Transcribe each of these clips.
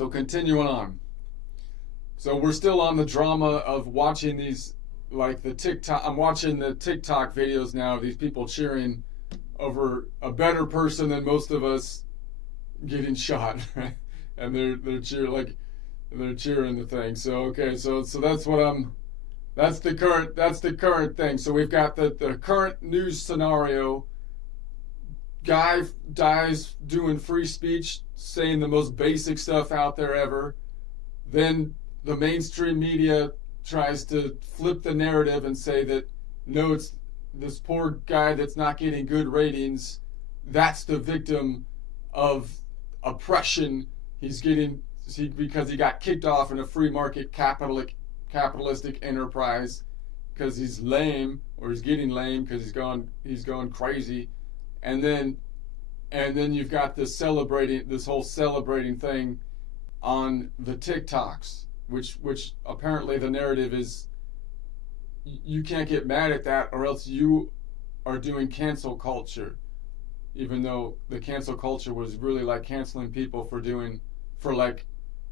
So continuing on. So we're still on the drama of watching these, like the TikTok. I'm watching the TikTok videos now of these people cheering over a better person than most of us getting shot, right? And they're cheering the thing. So okay, so that's what I'm. That's the current thing. So we've got the current news scenario. Guy dies doing free speech, saying the most basic stuff out there ever. Then the mainstream media tries to flip the narrative and say that no, it's this poor guy that's not getting good ratings. That's the victim of oppression. Because he got kicked off in a free market capitalistic enterprise because he's lame, or he's getting lame because he's going crazy. And then you've got this whole celebrating thing on the TikToks, which apparently the narrative is you can't get mad at that, or else you are doing cancel culture, even though the cancel culture was really like canceling people for like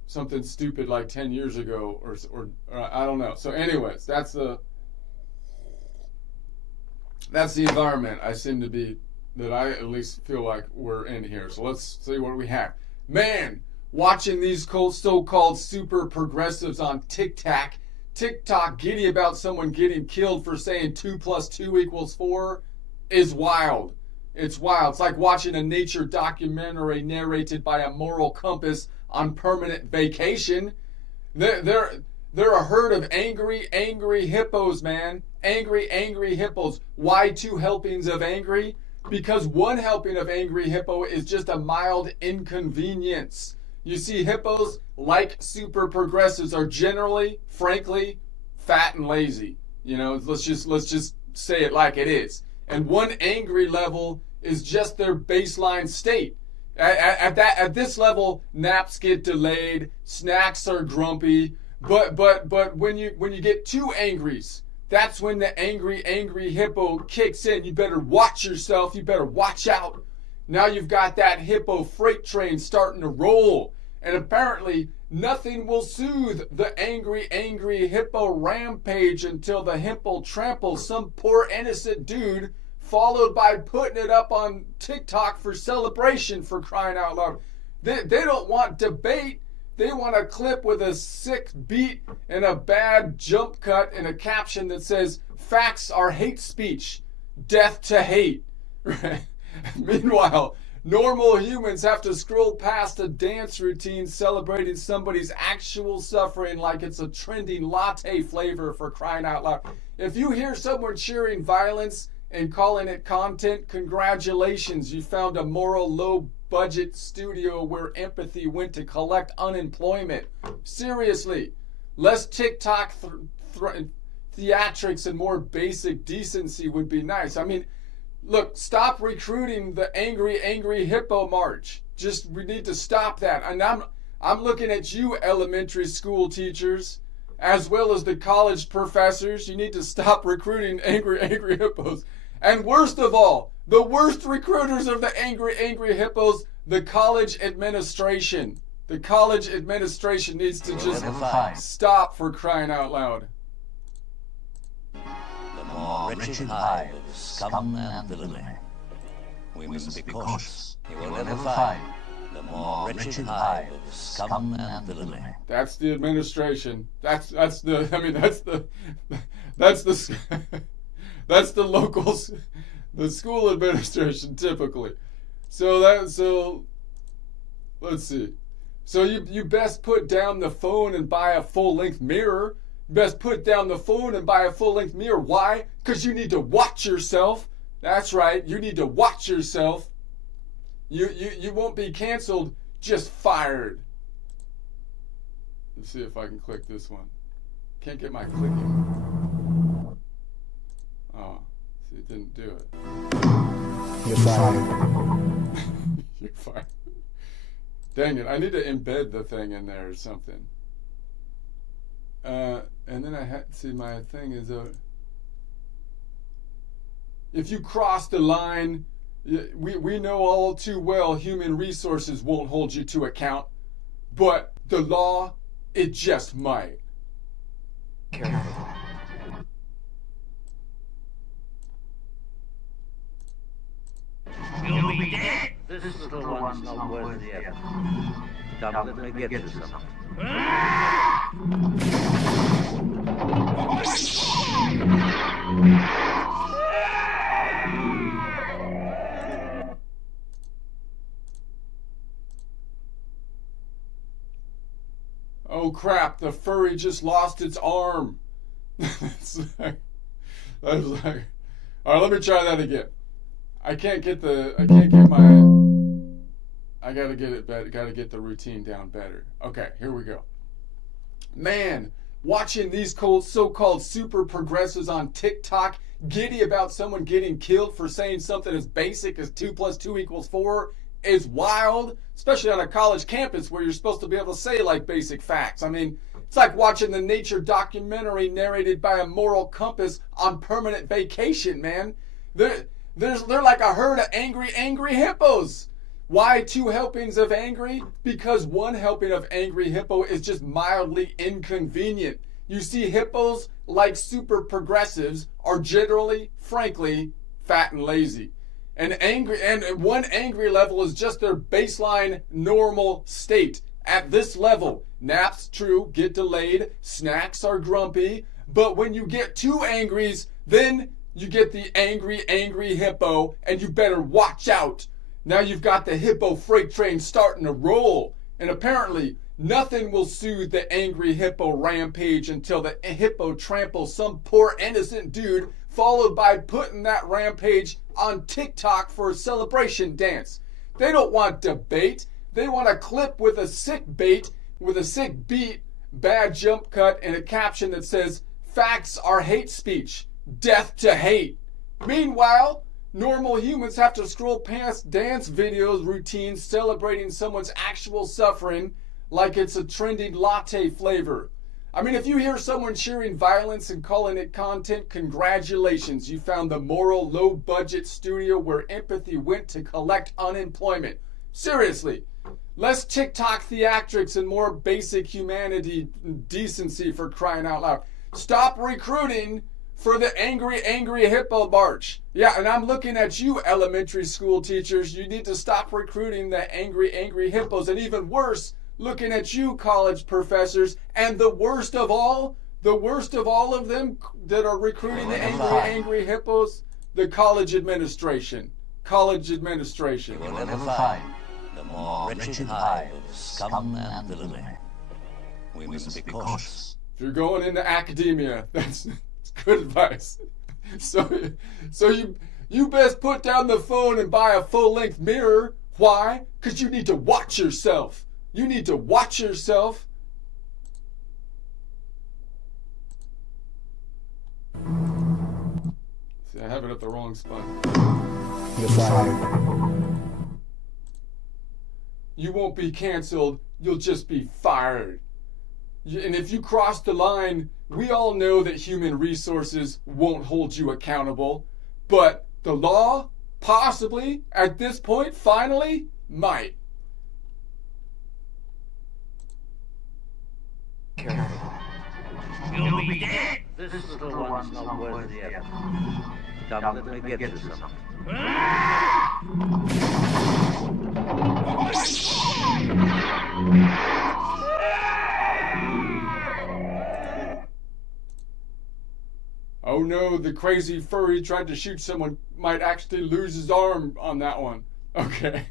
something stupid like 10 years ago or I don't know. So anyways, that's the environment that I at least feel like we're in here. So let's see what we have. Man, watching these so-called super progressives on TikTok giddy about someone getting killed for saying 2 + 2 = 4 is wild. It's wild. It's like watching a nature documentary narrated by a moral compass on permanent vacation. They're a herd of angry hippos, man. Angry hippos. Why 2 helpings of angry? Because 1 helping of angry hippo is just a mild inconvenience. You see, hippos, like super progressives, are generally, frankly, fat and lazy. You know, let's just say it like it is. And 1 angry level is just their baseline state. At this level, naps get delayed, snacks are grumpy, but when you get 2 angries, that's when the angry hippo kicks in. You better watch yourself. You better watch out. Now you've got that hippo freight train starting to roll. And apparently nothing will soothe the angry hippo rampage until the hippo tramples some poor innocent dude, followed by putting it up on TikTok for celebration, for crying out loud. They don't want debate. They want a clip with a sick beat and a bad jump cut and a caption that says, "Facts are hate speech. Death to hate." Meanwhile, normal humans have to scroll past a dance routine celebrating somebody's actual suffering like it's a trending latte flavor, for crying out loud. If you hear someone cheering violence and calling it content, congratulations, you found a moral low-budget studio where empathy went to collect unemployment. Seriously, less TikTok theatrics and more basic decency would be nice. I mean, look, stop recruiting the angry hippo march. We need to stop that. And I'm looking at you, elementary school teachers, as well as the college professors. You need to stop recruiting angry hippos. And worst of all, the worst recruiters of the angry hippos, the college administration. The college administration needs to just stop, for crying out loud. The more wretched hive of scum and villainy. We must be cautious. He will never find the more wretched hive of scum and villainy. That's the administration. That's the locals, the school administration typically. So let's see. So you best put down the phone and buy a full-length mirror. You best put down the phone and buy a full-length mirror. Why? Because you need to watch yourself. That's right. You need to watch yourself. You won't be canceled, just fired. Let's see if I can click this one. Can't get my clicking. Oh, see, it didn't do it. You're fired. You're fired. Dang it, I need to embed the thing in there or something. And then I had to see, my thing is if you cross the line, we know all too well human resources won't hold you to account. But the law, it just might. Careful. You'll be dead. This little one's not worth the effort. Come, let me get you some. Oh crap, the furry just lost its arm. That's like, all right, let me try that again. I gotta get it better, gotta get the routine down better. Okay, here we go. Man, watching these so-called super progressives on TikTok giddy about someone getting killed for saying something as basic as 2 + 2 = 4 is wild, especially on a college campus where you're supposed to be able to say like basic facts. I mean, it's like watching the nature documentary narrated by a moral compass on permanent vacation, man. They're like a herd of angry hippos. Why 2 helpings of angry? Because 1 helping of angry hippo is just mildly inconvenient. You see, hippos, like super progressives, are generally, frankly, fat and lazy. And 1 angry level is just their baseline normal state. At this level, naps, true, get delayed, snacks are grumpy, but when you get 2 angries, then you get the angry hippo, and you better watch out. Now you've got the hippo freight train starting to roll, and apparently nothing will soothe the angry hippo rampage until the hippo tramples some poor innocent dude, followed by putting that rampage on TikTok for a celebration dance. They don't want debate. They want a clip with a sick bait, with a sick beat, bad jump cut, and a caption that says, "Facts are hate speech. Death to hate." Meanwhile, normal humans have to scroll past dance videos routines celebrating someone's actual suffering like it's a trending latte flavor. I mean, if you hear someone cheering violence and calling it content, congratulations. You found the moral, low-budget studio where empathy went to collect unemployment. Seriously, less TikTok theatrics and more basic humanity and decency, for crying out loud. Stop recruiting for the angry hippo march. Yeah, and I'm looking at you, elementary school teachers. You need to stop recruiting the angry hippos. And even worse, looking at you, college professors. And the worst of all of them that are recruiting the angry hippos, the college administration. College administration. You will never find the more wretched hive of scum and villainy. We must be cautious. If you're going into academia, that's good advice. So you best put down the phone and buy a full-length mirror. Why? Because you need to watch yourself. You need to watch yourself. See, I have it at the wrong spot. You're fired. You won't be canceled. You'll just be fired. And if you cross the line, we all know that human resources won't hold you accountable. But the law, possibly, at this point, finally, might. Careful. You'll be dead. This little one's not worth the effort. Come, let me get you some. Oh no, the crazy furry tried to shoot someone, might actually lose his arm on that one. Okay.